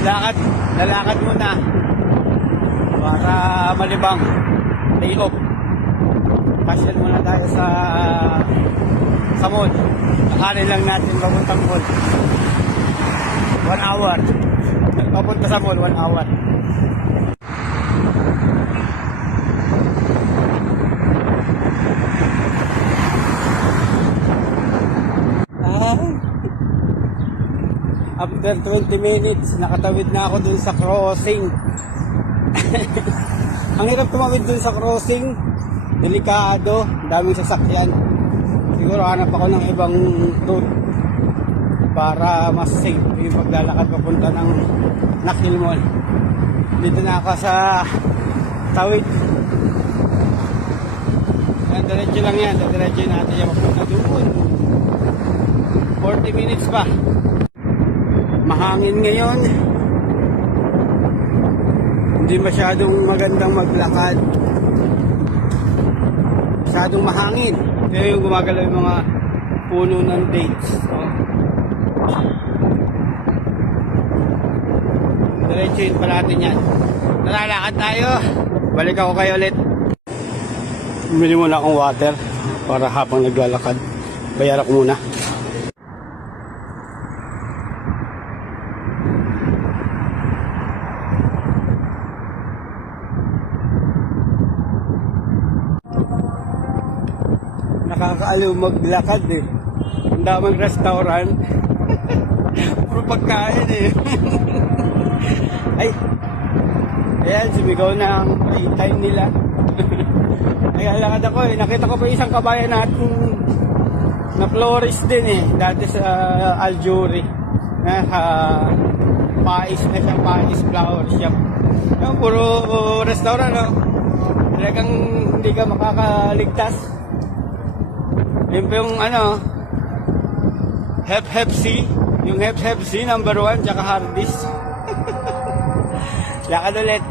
Lalakad muna para malibang day off. Pasyal muna tayo sa mall. Kakanin lang natin papuntang mall. 1 hour. Papunta sa mall, 1 hour. After 20 minutes, nakatawid na ako dun sa crossing. Ang hirap tumawid dun sa crossing. Delikado, daming sasakyan. Siguro hanap ako ng ibang route para mas safe yung paglalakad papunta ng Nakhil Mall. Dito na ako sa tawid. Diretso lang yan, diretso natin yung papunta doon. 40 minutes pa. Mahangin ngayon. Hindi masyadong magandang maglakad. Masyadong mahangin. Kaya yung gumagalaw yung mga puno ng dates. Diretsuin pa natin yan. Nalalakad tayo. Balik ako kayo ulit. Bumili muna akong water para habang naglalakad. Bayaran ko muna. Nakakaaliw maglakad eh. Ang daming restaurant. Puro pagkain eh. Ay, ayan, sumigaw na ang time nila. Ay, lakad ako eh. Nakita ko pa isang kabayan natin na florist din eh. Dati sa Aljuri. Pais na siyang Pais Flower Shop. Yung puro restaurant, no? Talagang hindi ka makakaligtas. Yun pa yung ano, Hep C. Yung Hep C, number 1, tsaka Hardee's. Lakad ulit.